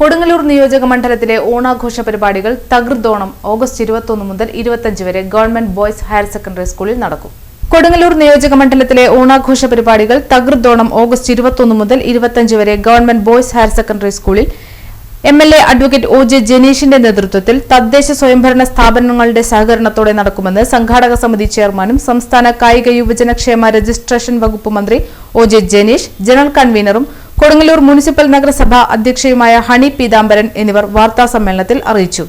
കൊടുങ്ങല്ലൂർ നിയോജക മണ്ഡലത്തിലെ ഓണാഘോഷ പരിപാടികൾ തകൃതോണം ഓഗസ്റ്റ് 21 മുതൽ 25 വരെ ഗവൺമെന്റ് ബോയ്സ് ഹയർ സെക്കൻഡറി സ്കൂളിൽ നടക്കും. കൊടുങ്ങല്ലൂർ നിയോജക മണ്ഡലത്തിലെ ഓണാഘോഷ പരിപാടികൾ തകൃതോണം ഓഗസ്റ്റ് 21 മുതൽ 25 വരെ ഗവൺമെന്റ് ബോയ്സ് ഹയർ സെക്കൻഡറി സ്കൂളിൽ എംഎൽഎ അഡ്വക്കേറ്റ് ഒ.ജെ. ജനീഷിന്റെ നേതൃത്വത്തിൽ തദ്ദേശ സ്വയംഭരണ സ്ഥാപനങ്ങളുടെ സഹകരണത്തോടെ നടക്കുമെന്ന് സംഘാടക സമിതി ചെയർമാനും സംസ്ഥാന കായിക യുവജനക്ഷേമ രജിസ്ട്രേഷൻ വകുപ്പ് മന്ത്രി ഒ.ജെ. ജനീഷ്, ജനറൽ കൺവീനറും കൊടുങ്ങല്ലൂർ മുനിസിപ്പൽ നഗരസഭ അധ്യക്ഷയുമായ ഹണി പീതാംബരൻ എന്നിവർ വാർത്താ സമ്മേളനത്തിൽ അറിയിച്ചു.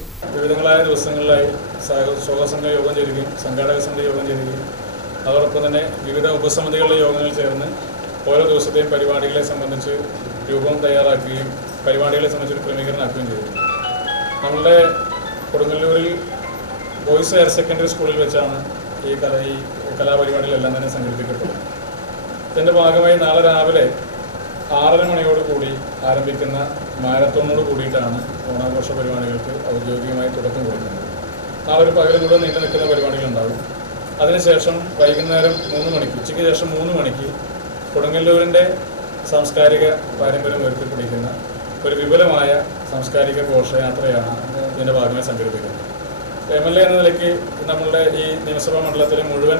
അതോടൊപ്പം തന്നെ വിവിധ ഉപസമിതികളുടെ യോഗങ്ങൾ ചേർന്ന് ഓരോ ദിവസത്തെയും പരിപാടികളെ സംബന്ധിച്ച് രൂപം തയ്യാറാക്കുകയും പരിപാടികളെ സംബന്ധിച്ചൊരു ക്രമീകരണമാക്കുകയും ചെയ്തു. നമ്മളുടെ കൊടുങ്ങല്ലൂരിൽ ബോയ്സ് ഹയർ സെക്കൻഡറി സ്കൂളിൽ വെച്ചാണ് ഈ കലാപരിപാടികളെല്ലാം തന്നെ സംഘടിപ്പിക്കപ്പെടുന്നത്. ഇതിൻ്റെ ഭാഗമായി നാളെ രാവിലെ 6:30 മണിയോടുകൂടി ആരംഭിക്കുന്ന മാരത്തോണോട് കൂടിയിട്ടാണ് ഓണാഘോഷ പരിപാടികൾക്ക് ഔദ്യോഗികമായി തുടക്കം കൊടുക്കുന്നത്. നാളെ ഒരു പകൽ മുഴുവൻ നീണ്ടു നിൽക്കുന്ന പരിപാടികളുണ്ടാകും. അതിനുശേഷം വൈകുന്നേരം 3 മണിക്ക്, ഉച്ചയ്ക്ക് ശേഷം 3 മണിക്ക് കൊടുങ്ങല്ലൂരിൻ്റെ സാംസ്കാരിക പാരമ്പര്യം ഉയർത്തിപ്പിടിക്കുന്ന ഒരു വിപുലമായ സാംസ്കാരിക ഘോഷയാത്രയാണ് ഇതിൻ്റെ ഭാഗമായി സംഘടിപ്പിക്കുന്നത്. എംഎൽഎ എന്ന നിലയ്ക്ക് നമ്മളുടെ ഈ നിയമസഭാ മണ്ഡലത്തിലെ മുഴുവൻ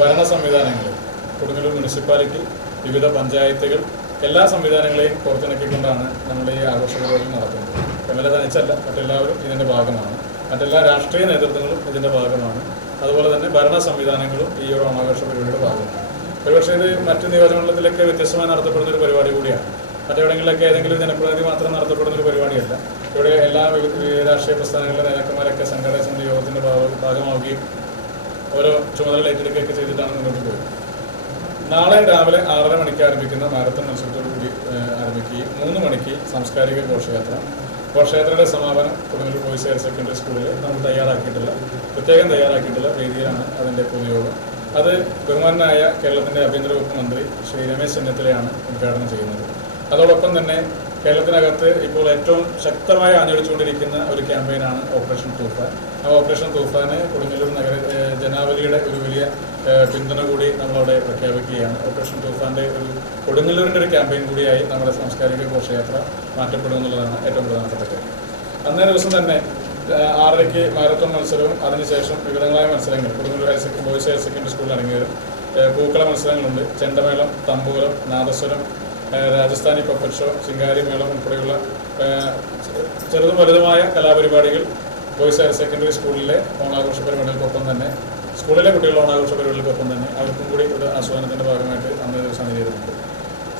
ഭരണ സംവിധാനങ്ങൾ, കൊടുങ്ങല്ലൂർ മുനിസിപ്പാലിറ്റി, വിവിധ പഞ്ചായത്തുകൾ, എല്ലാ സംവിധാനങ്ങളെയും പുറത്തിണക്കിക്കൊണ്ടാണ് നമ്മൾ ഈ ആഘോഷ പരിപാടി നടത്തുന്നത്. എംഎൽഎ തനിച്ചല്ല, മറ്റെല്ലാവരും ഇതിൻ്റെ ഭാഗമാണ്. മറ്റെല്ലാ രാഷ്ട്രീയ നേതൃത്വങ്ങളും ഇതിൻ്റെ ഭാഗമാണ്. അതുപോലെ തന്നെ ഭരണ സംവിധാനങ്ങളും ഈ ഒരു ഓണാഘോഷ പരിപാടിയുടെ ഭാഗമാണ്. ഒരുപക്ഷെ ഇത് മറ്റ് നിയോജകമണ്ഡലത്തിലൊക്കെ വ്യത്യസ്തമായി നടത്തപ്പെടുന്ന ഒരു പരിപാടി കൂടിയാണ്. മറ്റെവിടെങ്ങളിലൊക്കെ ഏതെങ്കിലും ജനപ്രതിനിധി മാത്രം നടത്തപ്പെടുന്ന ഒരു പരിപാടിയല്ല. ഇവിടെ എല്ലാ രാഷ്ട്രീയ പ്രസ്ഥാനങ്ങളിലെ നേതാക്കന്മാരൊക്കെ സംഘടനാ സമിതി യോഗത്തിൻ്റെ ഭാഗമാവുകയും ഓരോ ചുമതലകൾ ഏറ്റെടുക്കുകയൊക്കെ ചെയ്തിട്ടാണ് മുന്നോട്ട് പോയത്. നാളെ രാവിലെ 6:30 മണിക്ക് ആരംഭിക്കുന്ന മാരത്തൺ മത്സരത്തോടു കൂടി ആരംഭിക്കുകയും 3 മണിക്ക് സാംസ്കാരിക ഘോഷയാത്രയുടെ സമാപനം കൊടുങ്ങല്ലൂർ ബോയ്സ് ഹയർ സെക്കൻഡറി സ്കൂളിൽ നമ്മൾ പ്രത്യേകം തയ്യാറാക്കിയിട്ടുള്ള വേദിയിലാണ് അതിൻ്റെ പൊതുയോഗം. അത് ബഹുമാനായ കേരളത്തിൻ്റെ ആഭ്യന്തര വകുപ്പ് മന്ത്രി ശ്രീ രമേശ് ചെന്നിത്തലയാണ് ഉദ്ഘാടനം ചെയ്യുന്നത്. അതോടൊപ്പം തന്നെ കേരളത്തിനകത്ത് ഇപ്പോൾ ഏറ്റവും ശക്തമായി ആഞ്ഞടിച്ചുകൊണ്ടിരിക്കുന്ന ഒരു ക്യാമ്പയിനാണ് ഓപ്പറേഷൻ തൂഫാൻ. ആ ഓപ്പറേഷൻ തൂഫാന് കൊടുങ്ങല്ലൂർ ജനാവലിയുടെ ഒരു വലിയ പിന്തുണ കൂടി നമ്മളവിടെ പ്രഖ്യാപിക്കുകയാണ്. ഓപ്പറേഷൻ തൂഫാൻ്റെ കൊടുങ്ങല്ലൂരിൻ്റെ ഒരു ക്യാമ്പയിൻ കൂടിയായി നമ്മുടെ സാംസ്കാരിക ഘോഷയാത്ര മാറ്റപ്പെടുമെന്നുള്ളതാണ് ഏറ്റവും പ്രധാനപ്പെട്ട കാര്യം. അന്നേ ദിവസം തന്നെ 6:30 മാരത്തോൺ മത്സരവും അതിനുശേഷം വിവിധങ്ങളായ മത്സരങ്ങൾ കൊടുങ്ങല്ലൂർ ബോയ്സ് ഹയർ സെക്കൻഡറി സ്കൂളിൽ അടങ്ങിയത് പൂക്കള മത്സരങ്ങളുണ്ട്. ചെണ്ടമേളം, തമ്പൂരം, നാദസ്വരം, രാജസ്ഥാനി പപ്പറ്റ് ഷോ, ശിങ്കാരി മേളം ഉൾപ്പെടെയുള്ള ചെറുതും വലുതുമായ കലാപരിപാടികൾ ബോയ്സ് ഹയർ സെക്കൻഡറി സ്കൂളിലെ ഓണാഘോഷ പരിപാടികൾക്കൊപ്പം തന്നെ, സ്കൂളിലെ കുട്ടികളുടെ ഓണാഘോഷ പരിപാടികൾക്കൊപ്പം തന്നെ അവർക്കും കൂടി ഒരു ആസ്വാദനത്തിൻ്റെ ഭാഗമായിട്ട് അന്നേ ദിവസം ചെയ്തിട്ടുണ്ട്.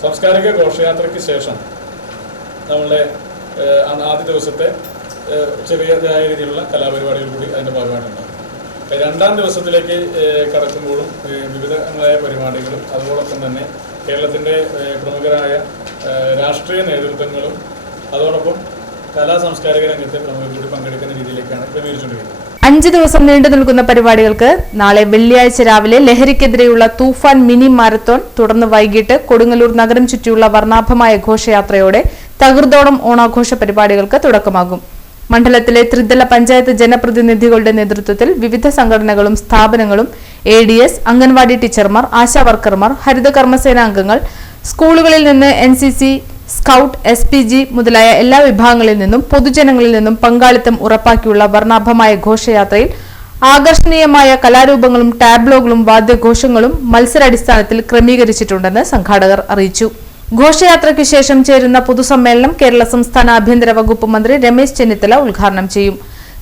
സാംസ്കാരിക ഘോഷയാത്രയ്ക്ക് ശേഷം നമ്മളുടെ ആദ്യ ദിവസത്തെ ചെറിയതായ രീതിയിലുള്ള കലാപരിപാടികൾ കൂടി അതിൻ്റെ ഭാഗമായിട്ടുണ്ടാകും. 2ാം ദിവസത്തിലേക്ക് കടക്കുമ്പോഴും വിവിധങ്ങളായ പരിപാടികളും അതോടൊപ്പം തന്നെ കേരളത്തിൻ്റെ പ്രമുഖരായ രാഷ്ട്രീയ നേതൃത്വങ്ങളും അതോടൊപ്പം കലാ സാംസ്കാരിക രംഗത്തെ പ്രമുഖർ കൂടി പങ്കെടുക്കുന്ന രീതിയിലേക്കാണ് ക്രമീകരിച്ചുകൊണ്ടിരിക്കുന്നത്. 5 ദിവസം നീണ്ടു നിൽക്കുന്ന പരിപാടികൾക്ക് നാളെ വെള്ളിയാഴ്ച രാവിലെ ലഹരിക്കെതിരെയുള്ള തൂഫാൻ മിനി മാരത്തോൺ, തുടർന്ന് വൈകിട്ട് കൊടുങ്ങല്ലൂർ നഗരം ചുറ്റിയുള്ള വർണ്ണാഭമായ ഘോഷയാത്രയോടെ തകൃതോണം ഓണാഘോഷ പരിപാടികൾക്ക് തുടക്കമാകും. മണ്ഡലത്തിലെ ത്രിതല പഞ്ചായത്ത് ജനപ്രതിനിധികളുടെ നേതൃത്വത്തിൽ വിവിധ സംഘടനകളും സ്ഥാപനങ്ങളും, ADS, അംഗൻവാടി ടീച്ചർമാർ, ആശാവർക്കർമാർ, ഹരിത കർമ്മസേന അംഗങ്ങൾ, സ്കൂളുകളിൽ നിന്ന് NCC, സ്കൌട്ട്, SPG മുതലായ എല്ലാ വിഭാഗങ്ങളിൽ നിന്നും പൊതുജനങ്ങളിൽ നിന്നും പങ്കാളിത്തം ഉറപ്പാക്കിയുള്ള വർണ്ണാഭമായ ഘോഷയാത്രയിൽ ആകർഷണീയമായ കലാരൂപങ്ങളും ടാബ്ലോകളും വാദ്യഘോഷങ്ങളും മത്സരാടിസ്ഥാനത്തിൽ ക്രമീകരിച്ചിട്ടുണ്ടെന്ന് സംഘാടകർ അറിയിച്ചു. ഘോഷയാത്രയ്ക്ക് ശേഷം ചേരുന്ന പൊതുസമ്മേളനം കേരള സംസ്ഥാന ആഭ്യന്തര വകുപ്പ് മന്ത്രി രമേശ് ചെന്നിത്തല ഉദ്ഘാടനം ചെയ്യും.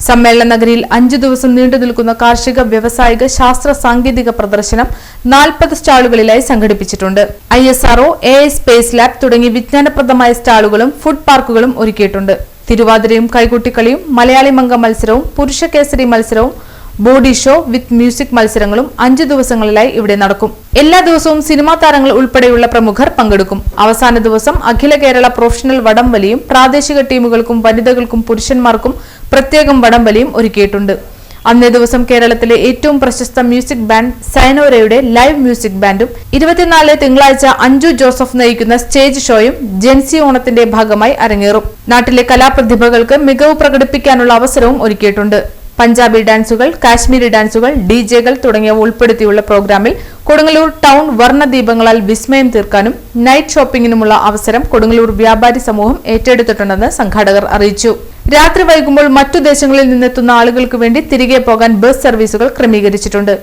സമ്മേളന നഗരിയിൽ 5 ദിവസം നീണ്ടു നിൽക്കുന്ന കാർഷിക, വ്യാവസായിക, ശാസ്ത്ര, സാങ്കേതിക പ്രദർശനം 40 സ്റ്റാളുകളിലായി സംഘടിപ്പിച്ചിട്ടുണ്ട്. ISRO, AI സ്പേസ് ലാബ് തുടങ്ങി വിജ്ഞാനപ്രദമായ സ്റ്റാളുകളും ഫുഡ് പാർക്കുകളും ഒരുക്കിയിട്ടുണ്ട്. തിരുവാതിരയും കൈകൊട്ടിക്കളിയും, മലയാളി മംഗ മത്സരവും, പുരുഷ കേസരി മത്സരവും, ബോഡി ഷോ വിത്ത് മ്യൂസിക് മത്സരങ്ങളും 5 ദിവസങ്ങളിലായി ഇവിടെ നടക്കും. എല്ലാ ദിവസവും സിനിമാ താരങ്ങൾ ഉൾപ്പെടെയുള്ള പ്രമുഖർ പങ്കെടുക്കും. അവസാന ദിവസം അഖില കേരള പ്രൊഫഷണൽ വടംവലിയും പ്രാദേശിക ടീമുകൾക്കും വനിതകൾക്കും പുരുഷന്മാർക്കും പ്രത്യേകം വടംവലിയും ഒരുക്കിയിട്ടുണ്ട്. അന്നേ ദിവസം കേരളത്തിലെ ഏറ്റവും പ്രശസ്ത മ്യൂസിക് ബാൻഡ് സയനോരയുടെ ലൈവ് മ്യൂസിക് ബാൻഡും 24 തിങ്കളാഴ്ച അഞ്ജു ജോസഫ് നയിക്കുന്ന സ്റ്റേജ് ഷോയും ജെൻസി ഓണത്തിന്റെ ഭാഗമായി അരങ്ങേറും. നാട്ടിലെ കലാപ്രതിഭകൾക്ക് മികവ് പ്രകടിപ്പിക്കാനുള്ള അവസരവും ഒരുക്കിയിട്ടുണ്ട്. പഞ്ചാബി ഡാൻസുകൾ, കാശ്മീരി ഡാൻസുകൾ, DJകൾ തുടങ്ങിയവ ഉൾപ്പെടുത്തിയുള്ള പ്രോഗ്രാമിൽ കൊടുങ്ങല്ലൂർ ടൗൺ വർണ്ണദീപങ്ങളാൽ വിസ്മയം തീർക്കാനും നൈറ്റ് ഷോപ്പിംഗിനുമുള്ള അവസരം കൊടുങ്ങല്ലൂർ വ്യാപാരി സമൂഹം ഏറ്റെടുത്തിട്ടുണ്ടെന്ന് സംഘാടകർ അറിയിച്ചു. രാത്രി വൈകുമ്പോൾ മറ്റു ദേശങ്ങളിൽ നിന്നെത്തുന്ന ആളുകൾക്ക് വേണ്ടി തിരികെ പോകാൻ ബസ് സർവീസുകൾ ക്രമീകരിച്ചിട്ടുണ്ട്.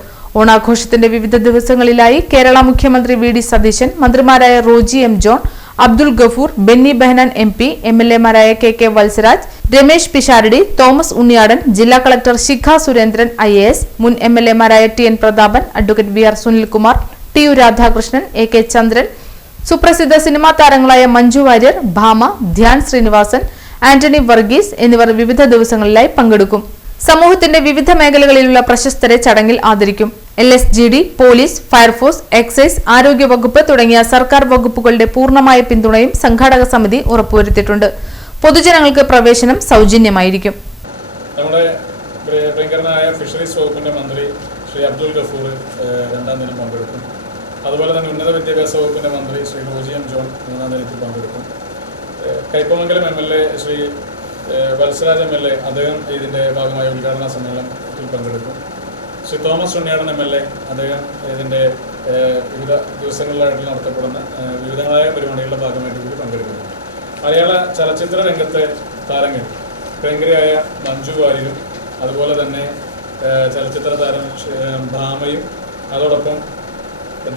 ഓണാഘോഷത്തിന്റെ വിവിധ ദിവസങ്ങളിലായി കേരള മുഖ്യമന്ത്രി വി ഡി സതീശൻ, മന്ത്രിമാരായ റോജി എം ജോൺ, അബ്ദുൾ ഗഫൂർ, ബെന്നി ബെഹനാൻ MP, MLA-മാരായ കെ വത്സരാജ്, രമേശ് പിഷാരടി, തോമസ് ഉണ്ണിയാടൻ, ജില്ലാ കളക്ടർ ശിഖ സുരേന്ദ്രൻ IAS, മുൻ MLA-മാരായ TN Prathapan, advocate VR Sunilkumar, TU Radhakrishnan, AK Chandran, സുപ്രസിദ്ധ സിനിമാ താരങ്ങളായ മഞ്ജു വാര്യർ, ഭാമ, ധ്യാൻ ശ്രീനിവാസൻ, ആന്റണി വർഗീസ് എന്നിവർ വിവിധ ദിവസങ്ങളിലായി പങ്കെടുക്കും. സമൂഹത്തിന്റെ വിവിധ മേഖലകളിലുള്ള പ്രശസ്തരെ ചടങ്ങിൽ ആദരിക്കും. LSGD, പോലീസ്, ഫയർഫോഴ്സ്, എക്സൈസ്, ആരോഗ്യ വകുപ്പ് തുടങ്ങിയ സർക്കാർ വകുപ്പുകളുടെ പൂർണ്ണമായ പിന്തുണയും സംഘാടക സമിതി ഉറപ്പുവരുത്തിയിട്ടുണ്ട്. പൊതുജനങ്ങൾക്ക് പ്രവേശനം സൗജന്യമായിരിക്കും. നമ്മുടെ പ്രിയങ്കരനായ ഫിഷറീസ് വകുപ്പിന്റെ മന്ത്രി ശ്രീ അബ്ദുൾ ഗഫൂർ രണ്ടാം ദിനം പങ്കെടുക്കും. അതുപോലെ തന്നെ ഉന്നത വിദ്യാഭ്യാസ വകുപ്പിന്റെ മന്ത്രി ശ്രീ റോജി എം ജോൺ മൂന്നാം ദിനത്തിൽ പങ്കെടുക്കും. കയ്പമംഗലം MLA ശ്രീ വത്സരാജ് MLA അദ്ദേഹം ഇതിൻ്റെ ഭാഗമായ ഉദ്ഘാടന സമ്മേളനത്തിൽ പങ്കെടുക്കും. ശ്രീ തോമസ് ഉണ്ണിയാടൻ MLA അദ്ദേഹം ഇതിൻ്റെ വിവിധ ദിവസങ്ങളിലായിട്ട് നടത്തപ്പെടുന്ന വിവിധങ്ങളായ പരിപാടികളുടെ ഭാഗമായിട്ട് കൂടി പങ്കെടുക്കുന്നു. മലയാള ചലച്ചിത്ര രംഗത്തെ താരങ്ങൾ പ്രിയങ്കരിയായ മഞ്ജു വാര്യരും അതുപോലെ തന്നെ ചലച്ചിത്ര താരം ഭാമയും അതോടൊപ്പം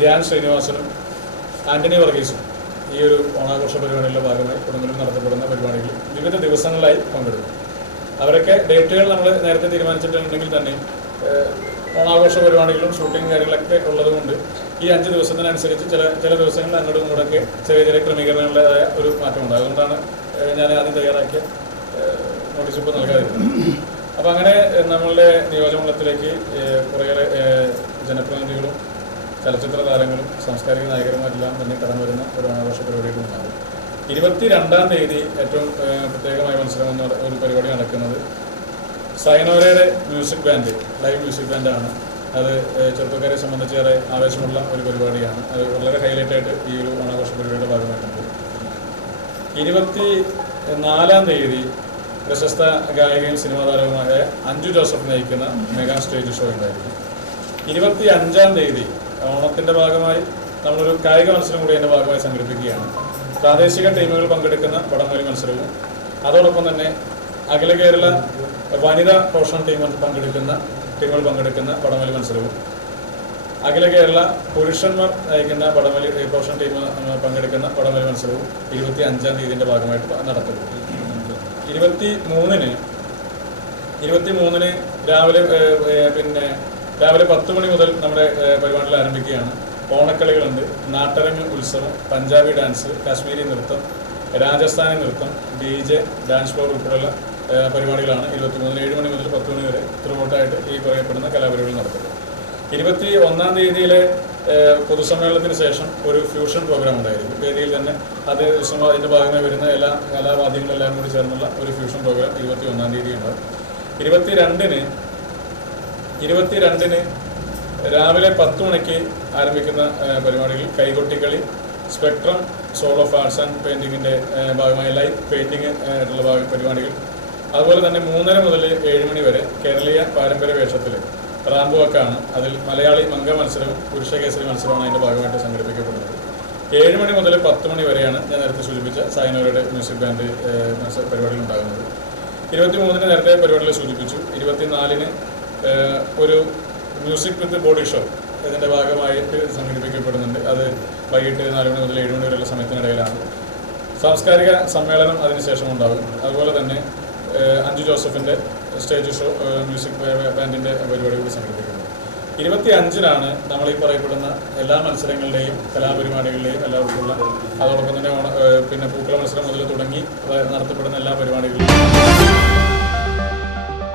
ധ്യാൻ ശ്രീനിവാസനും ആന്റണി വർഗീസും ഈ ഒരു ഓണാഘോഷ പരിപാടികളുടെ ഭാഗമായി കൊടുങ്ങല്ലൂരിൽ നടത്തപ്പെടുന്ന പരിപാടികളിൽ വിവിധ ദിവസങ്ങളിലായി പങ്കെടുക്കും. അവരൊക്കെ ഡേറ്റുകൾ നമ്മൾ നേരത്തെ തീരുമാനിച്ചിട്ടുണ്ടെങ്കിൽ തന്നെ ഓണാഘോഷ പരിപാടികളും ഷൂട്ടിംഗ് കാര്യങ്ങളൊക്കെ ഉള്ളതുകൊണ്ട് ഈ 5 ദിവസത്തിനനുസരിച്ച് ചില ദിവസങ്ങളിൽ അങ്ങോട്ടും ഇങ്ങോട്ടൊക്കെ ചെറിയ ക്രമീകരണങ്ങളുടേതായ ഒരു മാറ്റമുണ്ട്. അതുകൊണ്ടാണ് ഞാൻ ആദ്യം തയ്യാറാക്കിയ നോട്ടീസ് ഇപ്പോൾ നൽകാതിരുന്നത്. അപ്പോൾ അങ്ങനെ നമ്മളുടെ നിയോജകമണ്ഡലത്തിലേക്ക് കുറേയേറെ ജനപ്രതിനിധികളും ചലച്ചിത്ര താരങ്ങളും സാംസ്കാരിക നായകന്മാരെല്ലാം തന്നെ കടന്നു വരുന്ന ഒരു ഓണാഘോഷ പരിപാടികളുണ്ടാകും. 22-ാം തീയതി ഏറ്റവും പ്രത്യേകമായ മത്സരം എന്ന ഒരു പരിപാടി നടക്കുന്നത് സൈനോരയുടെ മ്യൂസിക് ബാൻഡ്, ലൈവ് മ്യൂസിക് ബാൻഡാണ്. അത് ചെറുപ്പക്കാരെ സംബന്ധിച്ചേറെ ആവേശമുള്ള ഒരു പരിപാടിയാണ്. അത് വളരെ ഹൈലൈറ്റായിട്ട് ഈ ഒരു ഓണാഘോഷ പരിപാടിയുടെ ഭാഗമായിട്ടുണ്ട്. 24-ാം തീയതി പ്രശസ്ത ഗായകയും സിനിമാ താരവുമായ അഞ്ജു ജോസഫ് നയിക്കുന്ന മെഗാ സ്റ്റേജ് ഷോ ഉണ്ടായിരിക്കും. 25-ാം തീയതി ഓണത്തിൻ്റെ ഭാഗമായി നമ്മളൊരു കായിക മത്സരം കൂടി അതിൻ്റെ ഭാഗമായി സംഘടിപ്പിക്കുകയാണ്. പ്രാദേശിക ടീമുകൾ പങ്കെടുക്കുന്ന വടംവലി മത്സരവും അതോടൊപ്പം തന്നെ അഖില കേരള വനിതാ പോഷൺ ടീമുകൾ പങ്കെടുക്കുന്ന വടംവലി മത്സരവും അഖില കേരള പുരുഷന്മാർ നയിക്കുന്ന വടംവലി പോഷൺ ടീം പങ്കെടുക്കുന്ന വടംവലി മത്സരവും 25-ാം തീയതിൻ്റെ ഭാഗമായിട്ട് നടത്തും. 23-ന് രാവിലെ 10 മണി മുതൽ നമ്മുടെ പരിപാടികൾ ആരംഭിക്കുകയാണ്. ഓണക്കളികളുണ്ട്, നാട്ടരങ്ങ് ഉത്സവം, പഞ്ചാബി ഡാൻസ്, കാശ്മീരി നൃത്തം, രാജസ്ഥാനി നൃത്തം, DJ, ഡാൻസ് ഫ്ലോർ ഉൾപ്പെടെയുള്ള പരിപാടികളാണ് 23-ന് 7 മണി മുതൽ 10 മണി വരെ ത്രൂഔട്ടായിട്ട് ഈ പറയപ്പെടുന്ന കലാപരിപാടികൾ നടത്തുന്നത്. 21-ാം തീയതിയിലെ പൊതുസമ്മേളനത്തിന് ശേഷം ഒരു ഫ്യൂഷൻ പ്രോഗ്രാം ഉണ്ടായിരിക്കും. വേദിയിൽ തന്നെ അതിൻ്റെ ഭാഗമായി വരുന്ന എല്ലാ കലാവാദ്യങ്ങളെല്ലാം കൂടി ചേർന്നുള്ള ഒരു ഫ്യൂഷൻ പ്രോഗ്രാം 21-ാം തീയതി ഉണ്ടാകും. 22-ന് രാവിലെ 10 മണിക്ക് ആരംഭിക്കുന്ന പരിപാടികൾ Kaikottikali, spectrum soul of arts and പെയിൻറ്റിങ്ങിൻ്റെ ഭാഗമായ ലൈവ് പെയിൻറ്റിങ് ആയിട്ടുള്ള പരിപാടികൾ. അതുപോലെ തന്നെ 3:30 മുതൽ 7 മണി വരെ കേരളീയ പാരമ്പര്യ വേഷത്തിൽ റാമ്പ് വാക്കാണ്. അതിൽ മലയാളി മംഗ മത്സരവും പുരുഷ കേസരി മത്സരമാണ് അതിൻ്റെ ഭാഗമായിട്ട് സംഘടിപ്പിക്കപ്പെടുന്നത്. 7 മണി മുതൽ 10 മണി വരെയാണ് ഞാൻ നേരത്തെ സൂചിപ്പിച്ച സൈനോരയുടെ മ്യൂസിക് ബാൻഡ് പരിപാടികൾ ഉണ്ടാകുന്നത്. 23-ന് നേരത്തെ പരിപാടികൾ സൂചിപ്പിച്ചു. 24-ന് ഒരു മ്യൂസിക് വിത്ത് ബോഡി ഷോ ഇതിൻ്റെ ഭാഗമായിട്ട് സംഘടിപ്പിക്കപ്പെടുന്നുണ്ട്. അത് വൈകിട്ട് 4 മണി മുതൽ 7 മണി വരെയുള്ള സമയത്തിനിടയിലാണ്. സാംസ്കാരിക സമ്മേളനം അതിനുശേഷം ഉണ്ടാകും. അതുപോലെ തന്നെ അഞ്ജു ജോസഫിൻ്റെ സ്റ്റേജ് ഷോ മ്യൂസിക് ബാൻഡിൻ്റെ പരിപാടി കൂടി സംഘടിപ്പിക്കുന്നത്. 25-നാണ് നമ്മൾ ഈ പറയപ്പെടുന്ന എല്ലാ മത്സരങ്ങളുടെയും കലാപരിപാടികളുടെയും എല്ലാം ഉൾക്കൊള്ള അതോടൊപ്പം തന്നെ പൂക്കള മത്സരം മുതൽ തുടങ്ങി നടത്തപ്പെടുന്ന എല്ലാ പരിപാടികളിലും